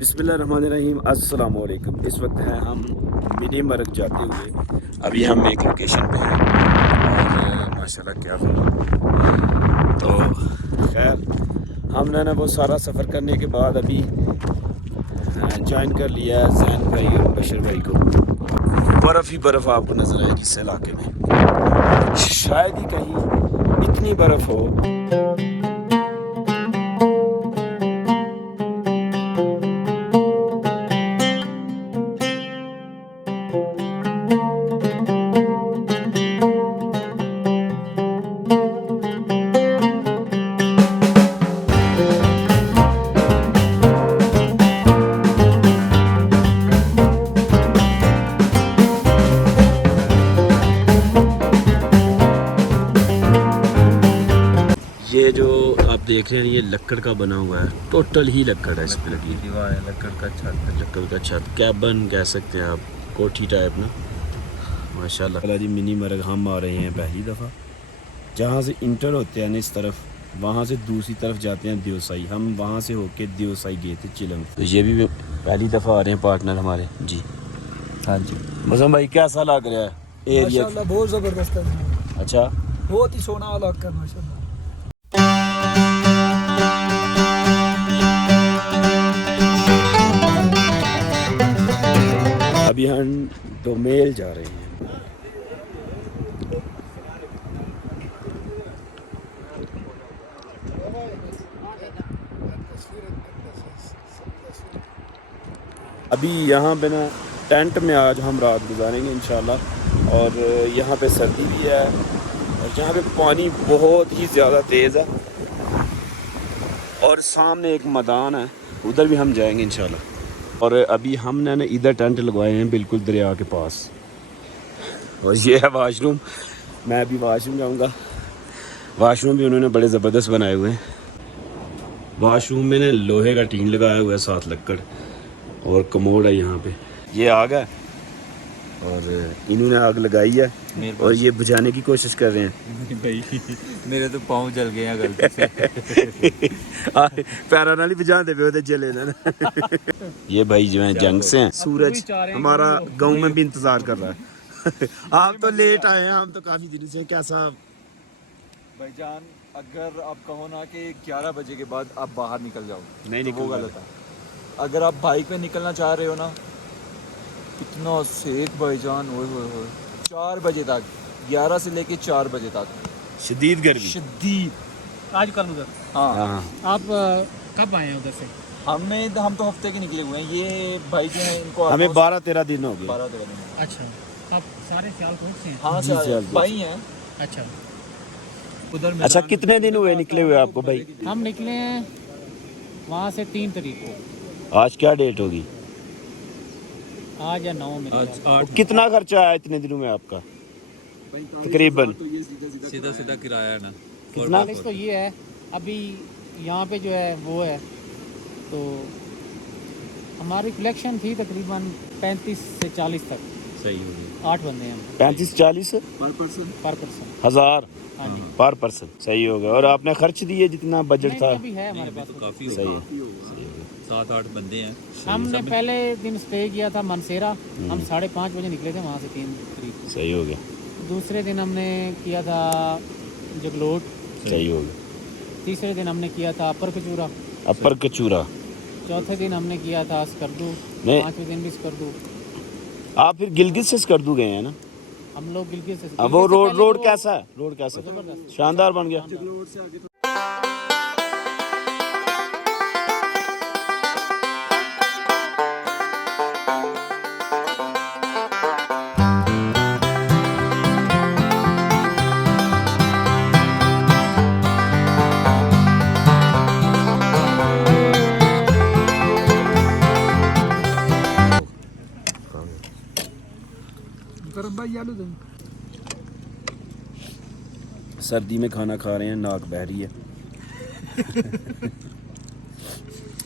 बिस्मिल्लाहिर्रहमानिर्रहीम अस्सलाम वालेकुम। इस वक्त हैं हम मिनी मरग जाते हुए। अभी हम एक लोकेशन पे हैं और माशाल्लाह क्या व्यू। तो खैर हमने ना वो सारा सफ़र करने के बाद अभी ज्वाइन कर लिया है जैन भाई और बशर भाई को। बर्फ़ ही बर्फ़ आपको नज़र आएगी इस इलाके में, शायद ही कहीं इतनी बर्फ़ हो। ये जो आप देख रहे हैं ये लक्कड़ का बना हुआ है, टोटल ही लक्कड़ है। इस पे लगी दीवार है, लकड़ का छत, लक्कड़ का छत, कैबन कह सकते हैं आप, कोठी टाइप ना। माशाल्लाह जी मिनी मरग हम आ रहे हैं पहली दफ़ा। जहाँ से इंटर होते हैं ना इस तरफ, वहाँ से दूसरी तरफ जाते हैं दियोसाई। हम वहाँ से होके दियोसाई गए थे चिलंग। तो ये भी पहली दफ़ा आ रहे हैं पार्टनर हमारे जी। हाँ जी। मज़म भाई कैसा लग रहा है एरिया? माशाल्लाह बहुत ज़बरदस्त है, अच्छा, बहुत ही सोना इलाका है माशाल्लाह। अभी हम डोमेल जा रहे हैं। अभी यहाँ पे ना टेंट में आज हम रात गुजारेंगे इंशाल्लाह। और यहाँ पे सर्दी भी है और यहाँ पे पानी बहुत ही ज़्यादा तेज़ है। और सामने एक मैदान है, उधर भी हम जाएंगे इंशाल्लाह। और अभी हमने ना इधर टेंट लगवाए हैं बिल्कुल दरिया के पास। और ये है वाशरूम। मैं अभी वाशरूम जाऊँगा। वाशरूम भी उन्होंने बड़े ज़बरदस्त बनाए हुए हैं। वाशरूम में ना लोहे का टीन लगाया हुआ है, साथ लक्कड़ और कमोड है यहाँ पे। ये आग है और इन्होंने आग लगाई है और ये बुझाने की कोशिश कर रहे हैं। भाई मेरे तो पाँव जल गए हैं गलती से। पैरा नाली बुझा दे पे जले ना। ये भाई जो है जंग से हैं। सूरज हमारा गांव में भी इंतजार कर रहा है। आप तो लेट आए हैं, हम तो काफी दिनों से। कैसा भाईजान, अगर आप कहो ना कि 11 बजे के बाद आप बाहर निकल जाओ, नहीं तो वो निकल गलत है। अगर आप बाइक पे निकलना चाह रहे हो ना, इतना सेक भाईजान, ओए होए होए, 4 बजे तक, 11 से लेके 4 बजे तक शदीद गर्मी। शदीद। आज कल उधर हाँ, हाँ आप कब आए हैं उधर से? हम तो हफ्ते के निकले हुए हैं। ये भाई जो है इनको हमें almost 12-13 दिन हो गए। 12-13 दिन। अच्छा, आप सारे सियालकोट से हैं? हाँ जी, सर, सियालकोट भाई हैं अच्छा, उधर। अच्छा, कितने दिन हुए निकले हुए आपको भाई? हम निकले हैं वहाँ से 3 तारीख को। आज क्या डेट होगी? आज या 9 में। आज कितना खर्चा आया इतने दिनों में आपका तकरीबन? सीधा सीधा किराया है ना। कितना? तो ये है अभी यहाँ पे जो है वो है, तो हमारी कलेक्शन थी तकरीबन 35 से 40 तक। सही हो गई। 8 बंदे हैं 35-40 पर पर्सन। पर पर्सन। हजार हाँ जी। पर पर्सन। सही हो गया। और आपने खर्च दिए जितना बजट नहीं, था? अभी है हमारे पास। तो काफी सही है। 7-8 बंदे हैं। हमने पहले दिन स्टे किया था मनसेरा। हम 5:30 बजे निकले थे वहाँ से 3 तारीख को। सही हो गया। दूसरे दिन हमने किया था जगलोट। सही हो गया। तीसरे दिन हमने किया था अपर कचूरा। अपर कचूरा। चौथे दिन हमने किया था स्कर्दू। नहीं। 5वें दिन भी स्कर्दू। आप फिर गिलगित से स्कर्दू गए हैं ना? हम लोग गिलगित से। अब वो गिलगित से रोड पहले रोड तो कैसा है? रोड कैसा है? जबरदस्त। शानदार बन गया। सर्दी में खाना खा रहे हैं, नाक बह रही है।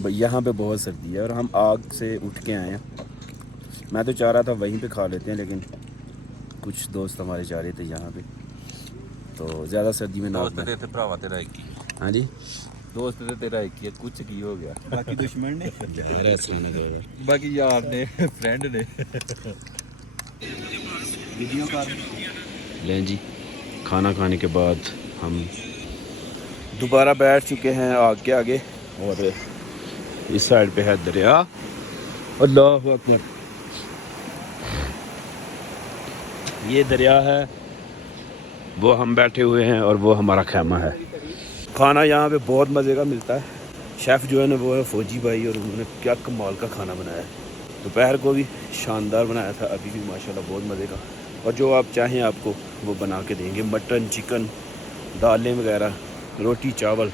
भाई यहाँ पे बहुत सर्दी है और हम आग से उठ के आए हैं। मैं तो चाह रहा था वहीं पे खा लेते हैं, लेकिन कुछ दोस्त हमारे चाह रहे थे यहाँ पे, तो ज़्यादा सर्दी में नाक बह। भरावा तेरा की। हाँ जी, दोस्त तो तेरा एक ही है, कुछ की हो गया, बाकी दुश्मन ने यार ऐसा ना करो। बाकी यार ने फ्रेंड ने। वीडियो कर लें जी, खाना खाने के बाद हम दोबारा बैठ चुके हैं आग के आगे और इस साइड पे है दरिया। अल्लाह अकबर, ये दरिया है, वो हम बैठे हुए हैं और वो हमारा खैमा है। खाना यहाँ पे बहुत मज़े का मिलता है। शेफ़ जो है ना वो है फौजी भाई और उन्होंने क्या कमाल का खाना बनाया है। दोपहर को भी शानदार बनाया था, अभी भी माशाल्लाह बहुत मज़े का। और जो आप चाहें आपको वो बना के देंगे, मटन, चिकन, दालें वगैरह, रोटी, चावल।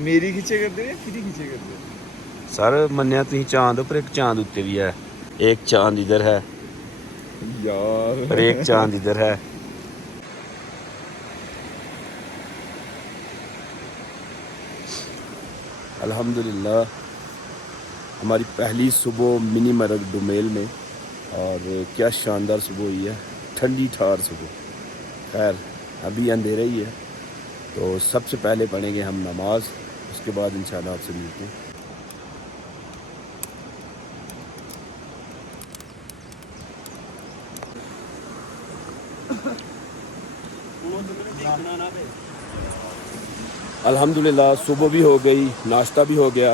मेरी खींचे कर दे या फिर खींचे कर दे सर मन्या तुम चांद हो, पर एक चांद उत्ते भी है, एक चांद इधर है यार। और एक चांद इधर है। अल्हम्दुलिल्लाह हमारी पहली सुबह मिनी मरग डुमेल में, और क्या शानदार सुबह हुई है, ठंडी ठार सुबह। खैर अभी अंधेरा ही है, तो सबसे पहले पढ़ेंगे हम नमाज, उसके बाद इंशाल्लाह आपसे मिलते हैं। अल्हम्दुलिल्लाह सुबह भी हो गई, नाश्ता भी हो गया,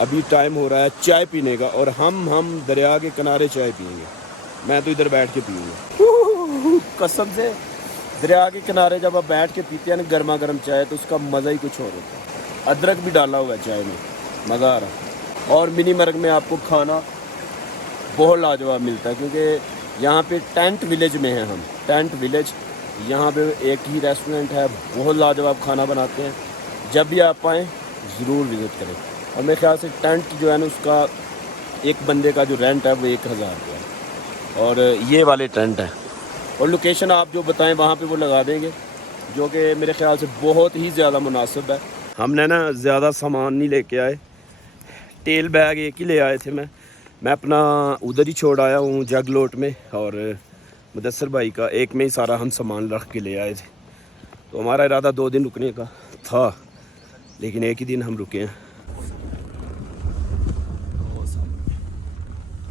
अभी टाइम हो रहा है चाय पीने का, और हम दरिया के किनारे चाय पिएंगे। मैं तो इधर बैठ के पीऊँगा कसम से। दरिया के किनारे जब आप बैठ के पीते हैं ना गर्मा गर्म चाय, तो उसका मज़ा ही कुछ और होता है। अदरक भी डाला हुआ है चाय में, मज़ा आ रहा है। और मिनी मरग में आपको खाना बहुत लाजवाब मिलता है, क्योंकि यहाँ पे टेंट विलेज में हैं हम, टेंट विलेज। यहाँ पे एक ही रेस्टोरेंट है, बहुत लाजवाब खाना बनाते हैं। जब भी आप आएँ ज़रूर विज़िट करें। और मेरे ख्याल से टेंट जो है ना उसका एक बंदे का जो रेंट है वो 1000 रुपये है, और ये वाले टेंट है। और लोकेशन आप जो बताएं वहाँ पे वो लगा देंगे, जो कि मेरे ख्याल से बहुत ही ज़्यादा मुनासिब है। हमने ना ज़्यादा सामान नहीं लेके आए, तेल बैग एक ही ले आए थे। मैं अपना उधर ही छोड़ आया हूँ जग लोट में, और मुदस्सर भाई का एक में ही सारा हम सामान रख के ले आए थे। तो हमारा इरादा 2 दिन रुकने का था, लेकिन एक ही दिन हम रुके हैं।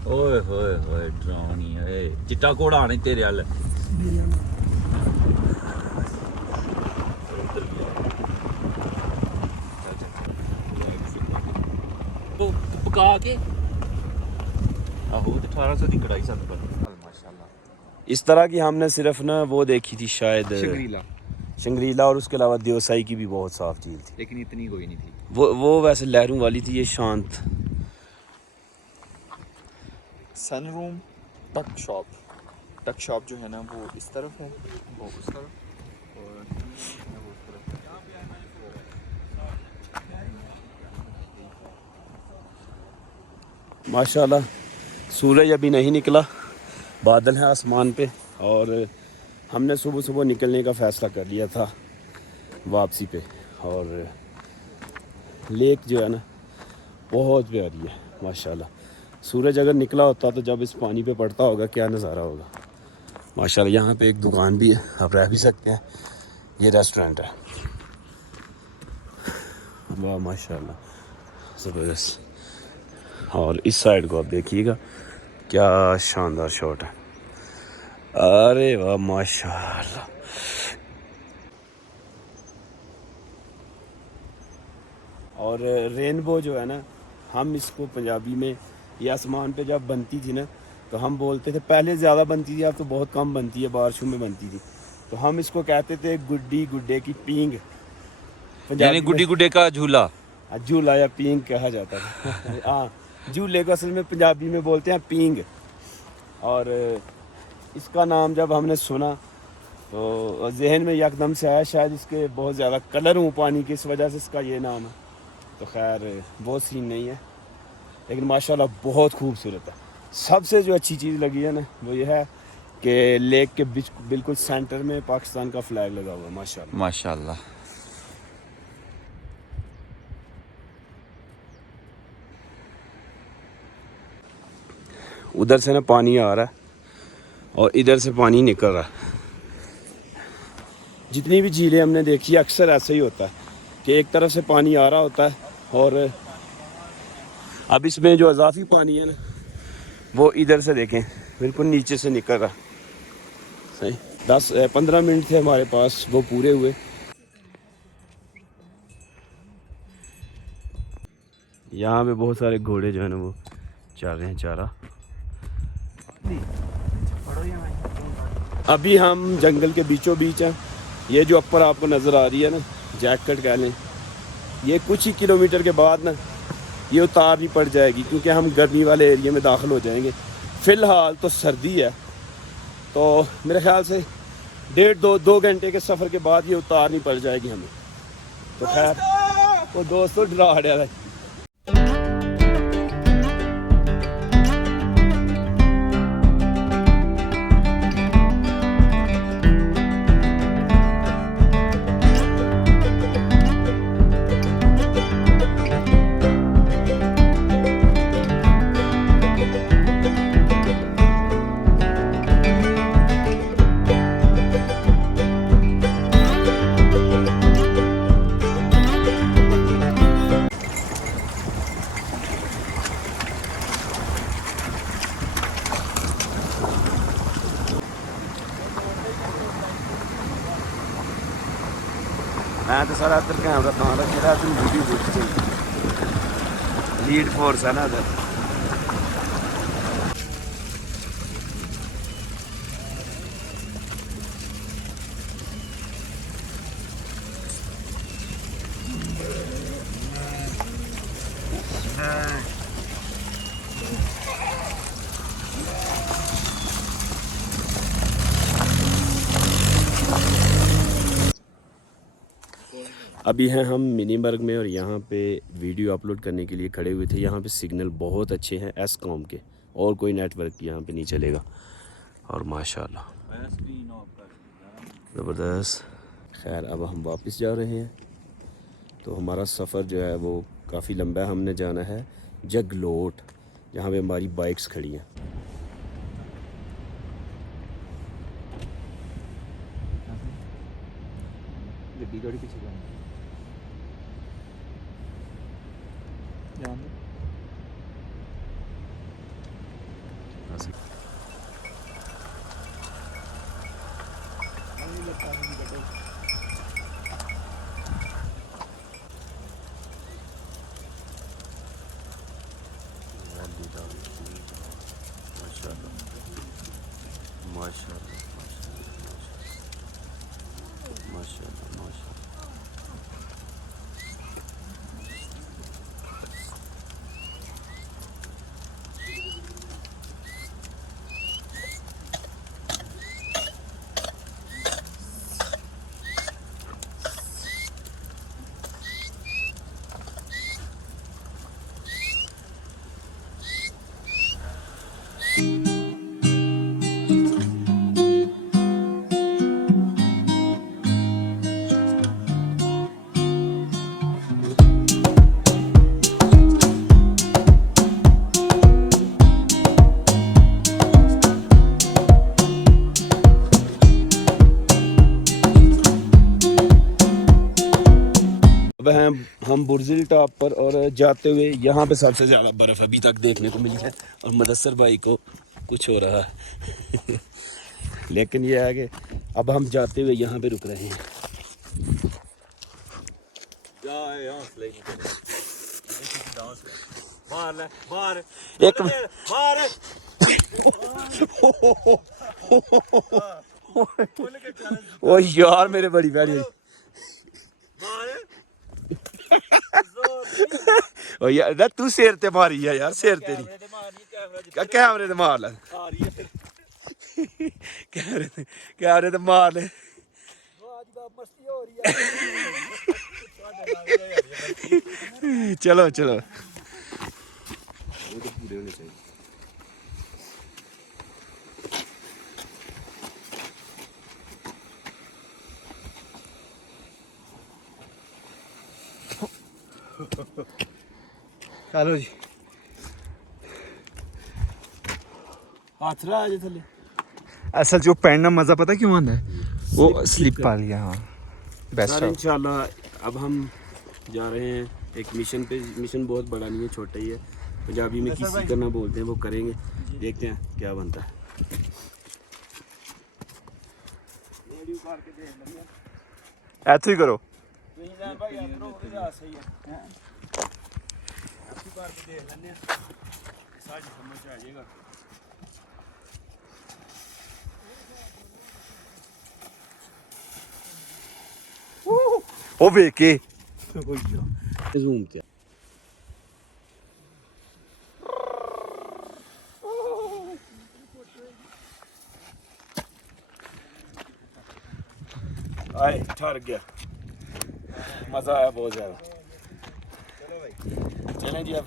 ओए होए होए ड्रावनी है, चिट्टा घोड़ा नहीं तेरे वाल। तो पका के आहो 1800 की कढ़ाई सब पर माशाल्लाह। इस तरह की हमने सिर्फ ना वो देखी थी शायद शंग्रीला, और उसके अलावा देवसाई की भी बहुत साफ झील थी, लेकिन इतनी कोई नहीं थी। वो वैसे लहरों वाली थी, ये शांत। सनरूम टक शॉप जो है ना वो इस तरफ है, वो उस तरफ, और वो उस तरफ। माशाल्लाह सूरज अभी नहीं निकला, बादल हैं आसमान पे, और हमने सुबह सुबह निकलने का फ़ैसला कर लिया था वापसी पे। और लेक जो है ना बहुत प्यारी है माशाल्लाह। सूरज अगर निकला होता तो जब इस पानी पे पड़ता होगा क्या नज़ारा होगा माशाल्लाह। यहाँ पे एक दुकान भी है, आप रह भी सकते हैं, ये रेस्टोरेंट है। वाह माशाल्लाह ज़बरदस्त। और इस साइड को आप देखिएगा क्या शानदार शॉट है, अरे वाह माशाल्लाह। और रेनबो जो है ना, हम इसको पंजाबी में, ये आसमान पे जब बनती थी ना तो हम बोलते थे, पहले ज़्यादा बनती थी, अब तो बहुत कम बनती है, बारिशों में बनती थी, तो हम इसको कहते थे गुड्डी गुड्डे की पींग, यानी गुड्डी गुड्डे का झूला। झूला या पींग कहा जाता था। हाँ, झूले को असल में पंजाबी में बोलते हैं पींग। और इसका नाम जब हमने सुना तो जहन में यकदम से आया, शायद इसके बहुत ज़्यादा कलर हूँ पानी की, इस वजह से इसका ये नाम है। तो खैर बहुत सीन नहीं है, लेकिन माशाल्लाह बहुत खूबसूरत है। सबसे जो अच्छी चीज़ लगी है ना वो ये है कि लेक के बीच बिल्कुल सेंटर में पाकिस्तान का फ्लैग लगा हुआ है माशाल्लाह। माशाल्लाह। उधर से ना पानी आ रहा है और इधर से पानी निकल रहा है। जितनी भी झीलें हमने देखी अक्सर ऐसा ही होता है कि एक तरफ से पानी आ रहा होता है और अब इसमें जो अजाफी पानी है ना वो इधर से देखें बिल्कुल नीचे से निकल रहा। सही 10-15 मिनट थे हमारे पास, वो पूरे हुए। यहाँ पे बहुत सारे घोड़े जो है ना वो चल रहे हैं चारा। अभी हम जंगल के बीचों बीच हैं। ये जो अपर आपको नज़र आ रही है ना, जैकेट कह लें, ये कुछ ही किलोमीटर के बाद ना ये उतारनी पड़ जाएगी क्योंकि हम गर्मी वाले एरिया में दाखिल हो जाएंगे। फ़िलहाल तो सर्दी है, तो मेरे ख्याल से 1.5-2 घंटे के सफ़र के बाद ये उतारनी पड़ जाएगी हमें। तो खैर वो दोस्तों डरा रहा है। मैं तो सारा इधर कैमरा तां रखे तुम वीडियो देखते लीड फोर्स है ना इधर। अभी हैं हम मिनीबर्ग में और यहाँ पे वीडियो अपलोड करने के लिए खड़े हुए थे। यहाँ पे सिग्नल बहुत अच्छे हैं एसकॉम के, और कोई नेटवर्क यहाँ पे नहीं चलेगा। और माशाल्लाह ज़बरदस्त। खैर अब हम वापस जा रहे हैं। तो हमारा सफ़र जो है वो काफ़ी लंबा है। हमने जाना है जगलोट, जहाँ पे हमारी बाइक्स खड़ी हैं। गड्डी गाड़ी पीछे हम बुर्जिल टॉप पर, और जाते हुए यहाँ पे सबसे ज़्यादा बर्फ़ अभी तक देखने को मिली है और मुदस्सर भाई को कुछ हो रहा है लेकिन ये है कि अब हम जाते हुए यहाँ पे रुक रहे हैं। एक ओ यार मेरे बड़ी बड़ी ओ यार तू सिर ते मारी है यार, सिर तेरी कैमरे ते मार ले कैमरे ते मार ले। चलो चलो पूरे होने चाहिए। चलो जी हाथ रहा आज थले। असल जो पहनना मजा पता क्यों आता है, वो स्लिप पा लिया। हाँ बेस्ट। इंशाल्लाह अब हम जा रहे हैं एक मिशन पे। मिशन बहुत बड़ा नहीं है, छोटा ही है। पंजाबी में किसी करना बोलते हैं, वो करेंगे। देखते हैं क्या बनता है। ऐसे ही करो। ਉਹ ਵੇਖ ਕੇ ਜ਼ੂਮ ਤੇ आए ठहर गया, मजा आया बहुत ज्यादा। चलो भाई चलें जी अब।